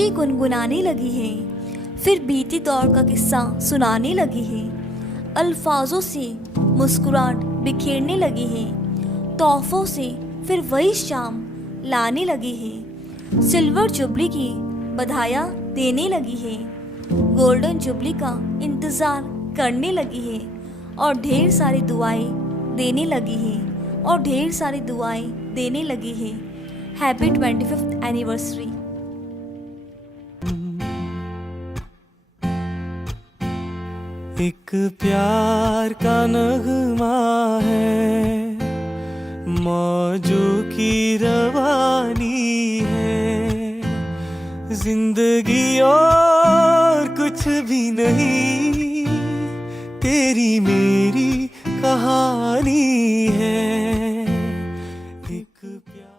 खुशी गुनगुनाने लगी है, फिर बीते दौर का किस्सा सुनाने लगी है। अल्फाजों से मुस्कुराहट बिखेरने लगी है, तोहफों से फिर वही शाम लाने लगी है। सिल्वर जुबली की बधाइयाँ देने लगी है, गोल्डन जुबली का इंतज़ार करने लगी है और ढेर सारी दुआएं देने लगी है और ढेर सारी दुआएं देने लगी है। Happy 25th anniversary. एक प्यार का नगमा है, मौजों की रवानी है, जिंदगी और कुछ भी नहीं, तेरी मेरी कहानी है। एक प्यार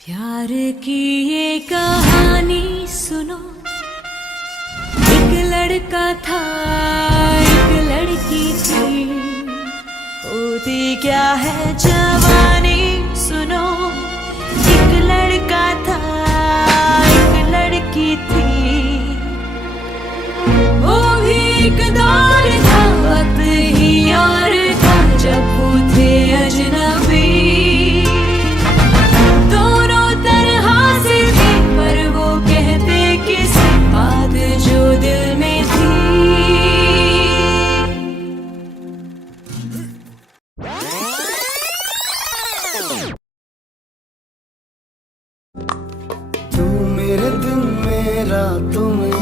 प्यार की ये कहानी सुनो। एक लड़का था, एक लड़की थी, होती क्या है जवानी सुनो। एक लड़का था, एक लड़की थी, वो भी एक दौर था, वक्त ही और था, जब वो थे अजनबी। दोनों तरह से थे, पर वो कहते किसी बात जो दिल में थी। तू मेरे दिन में रातों में,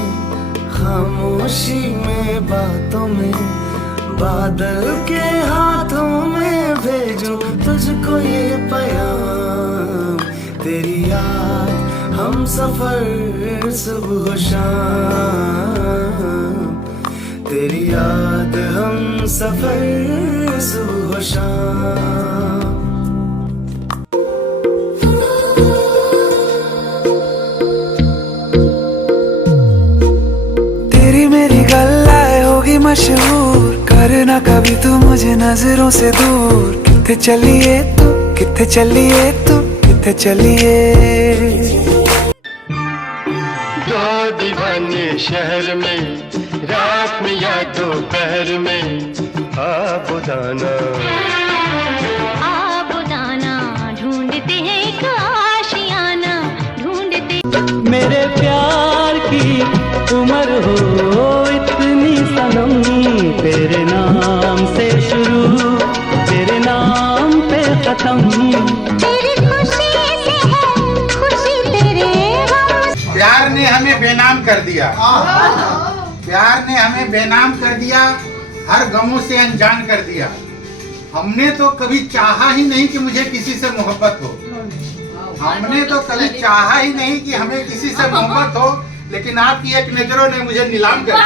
खामोशी में बातों में, बादल के हाथों में भेजूं तुझको ये पैगाम। तेरी याद हम सफर सुबह शाम, तेरी याद हम सफर सुबह शाम। तेरी मेरी गल्लाए होगी मशहूर, करना कभी तू मुझे नजरों से दूर। किथे चलिए तू, किथे चलिए तू, किथे चलिए। दो दीवाने शहर में, रात में या दोपहर में, आबुदाना ढूंढते हैं एक आशियाना, ढूंढते। मेरे प्यार की उम्र हो इतनी सनम, तेरे नाम से शुरू, तेरे नाम पे खत्म। तेरी खुशी से है खुशी, तेरे गम। प्यार ने हमें बेनाम कर दिया, प्यार ने हमें बेनाम कर दिया, हर गमों से अनजान कर दिया। हमने तो कभी चाहा ही नहीं कि मुझे किसी से मोहब्बत हो, हमने तो कभी चाहा ही नहीं कि हमें किसी से मोहब्बत हो, लेकिन आपकी एक नजरों ने मुझे नीलाम कर दिया।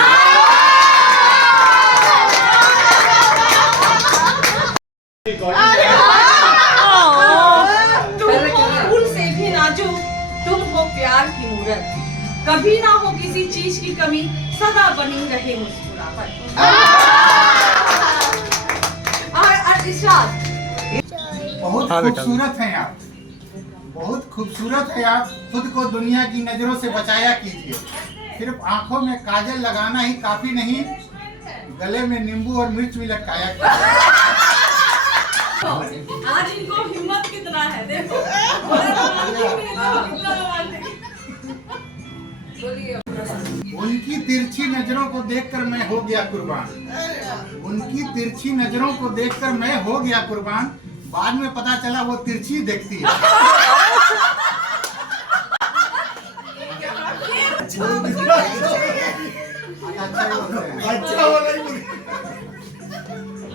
तुम हो फूल से भी नाजुक, तुम हो प्यार की मूरत, कभी ना हो किसी चीज की कमी, सदा बनी रहे मुस्कुराहट। बहुत खूबसूरत हैं आप, बहुत खूबसूरत है आप। खुद को दुनिया की नजरों से बचाया कीजिए। सिर्फ आंखों में काजल लगाना ही काफी नहीं, गले में नींबू और मिर्च भी लटकाया कीजिए। आज इनको हिम्मत कितना है देखो। उनकी तिरछी नजरों को देखकर मैं हो गया कुर्बान, उनकी तिरछी नजरों को देखकर मैं हो गया कुर्बान। बाद में पता चला वो तिरछी देखती है।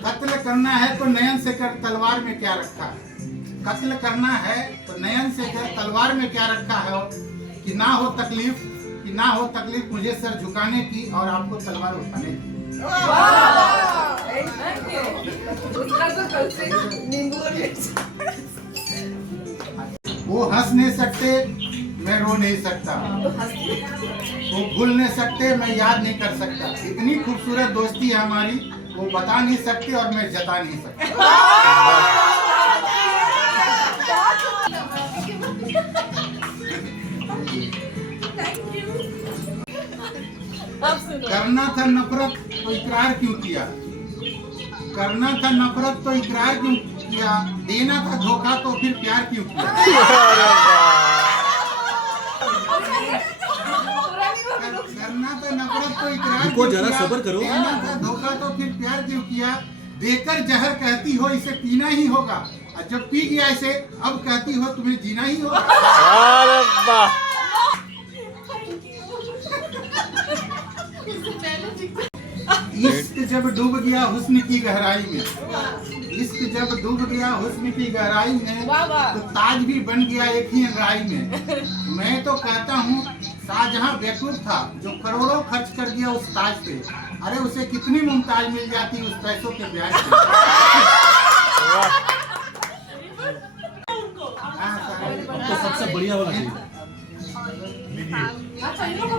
कत्ल करना है तो नयन से कर, तलवार में क्या रखा है। कत्ल करना है तो नयन से कर, तलवार में क्या रखा है। कि ना हो तकलीफ, कि ना हो तकलीफ मुझे सर झुकाने की और आपको तलवार उठाने की। वो हंस नहीं सकते, मैं रो नहीं सकता, वो भूल नहीं सकते, मैं याद नहीं कर सकता। इतनी खूबसूरत दोस्ती है हमारी, वो बता नहीं सकते और मैं जता नहीं सकता। करना था नफरत तो इकरार क्यों किया? करना था नफरत तो इकरार क्यों किया? देना था धोखा तो फिर प्यार क्यों किया? करना था नफरत तो इकरार क्यों जरा किया? सब्र करो। देना था धोखा तो फिर प्यार क्यों किया? देकर जहर कहती हो इसे पीना ही होगा, और जब पी गया इसे अब कहती हो तुम्हें जीना ही होगा। अरे वाह। इश्क जब डूब गया हुस्न की गहराई में, इश्क जब डूब गया हुस्न की गहराई में, तो ताज भी बन गया एक ही अंगड़ाई में। मैं तो कहता हूँ शाहजहां बेवकूफ था जो करोड़ों खर्च कर दिया उस ताज पे। अरे उसे कितनी मुमताज मिल जाती उस पैसों के ब्याज पे। हाँ, तो सबसे बढ़िया वाला चाहिए।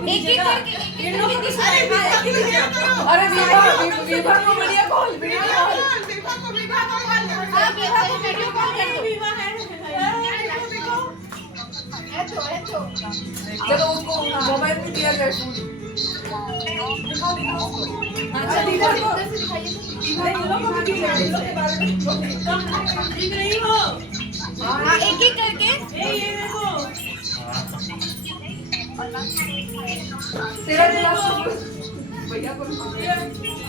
एक एक करके इन लोगों की सुनाएगा। अरे विभा को वीडियो कॉल हां विभा को वीडियो कॉल कर दो। विभा है देखो चलो उसको मोबाइल में दिया जाए फोन। अच्छा विभा को विभा इन लोगों को के बारे में ठीक नहीं हो। हां एक एक करके ये देखो तेरा भैया को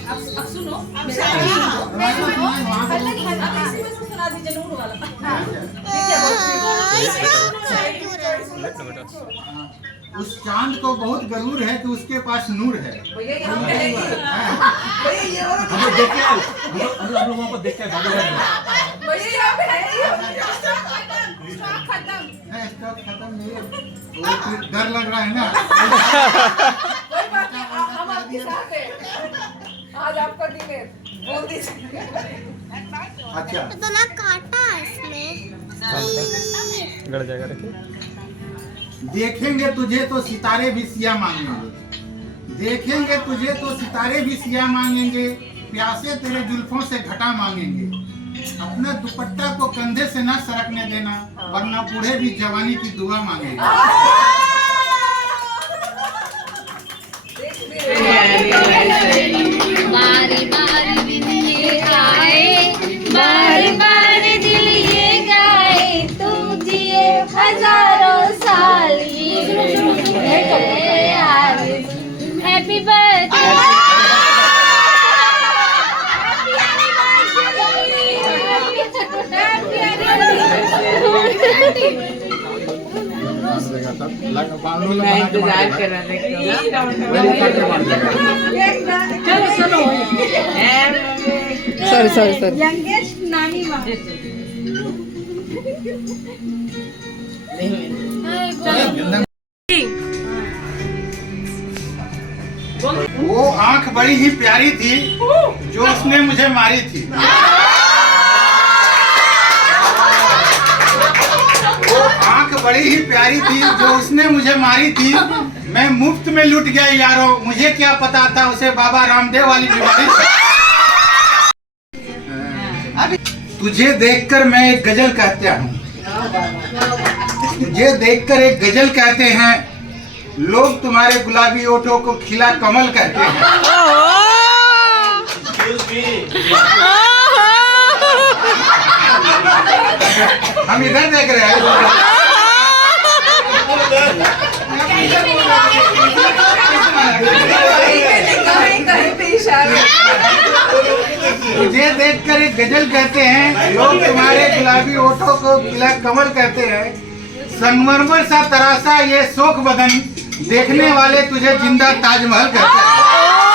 अब सुनो सुना दीजिए नूर वाला। उस चांद को बहुत गरूर है कि उसके पास नूर है। हम लोग वहाँ पर देख के स्टॉक खत्म नहीं है, वो फिर डर लग रहा है ना। कोई बात नहीं, हम आपके साथ हैं। आज आपका दिन है, बोल दीजिए। अच्छा इतना काटा इसमें गड़ जाएगा। रखिए। देखेंगे तुझे तो सितारे भी सिया मांगेंगे, देखेंगे तुझे तो सितारे भी सिया मांगेंगे, प्यासे तेरे जुल्फों से घटा मांगेंगे। अपना दुपट्टा को कंधे से ना सरकने देना, वरना बूढ़े भी जवानी की दुआ मांगेंगे। बारी बारी दिल ये गाए, बारी बारी दिल ये गाए, तुम जिए हजारों साल हैप्पी बर्थडे। इंतजार कर रहा सॉरी यंगेस्ट नानी माँ वो आंख बड़ी ही प्यारी थी जो उसने मुझे मारी थी। वो आंख बड़ी ही प्यारी थी जो उसने मुझे मारी थी। मैं मुफ्त में लुट गया यारो, मुझे क्या पता था उसे बाबा रामदेव वाली बीमारी थी। तुझे देखकर मैं एक गजल कहता हूँ, तुझे देखकर एक गजल कहते हैं, लोग तुम्हारे गुलाबी ओठों को खिला कमल कहते हैं। हम इधर देख रहे हैं। तुझे देखकर एक गजल कहते हैं, लोग तुम्हारे गुलाबी ओठों को खिला कमल कहते हैं। संगमरमर सा तरासा ये शोक बदन, देखने वाले तुझे जिंदा ताजमहल कहते हैं।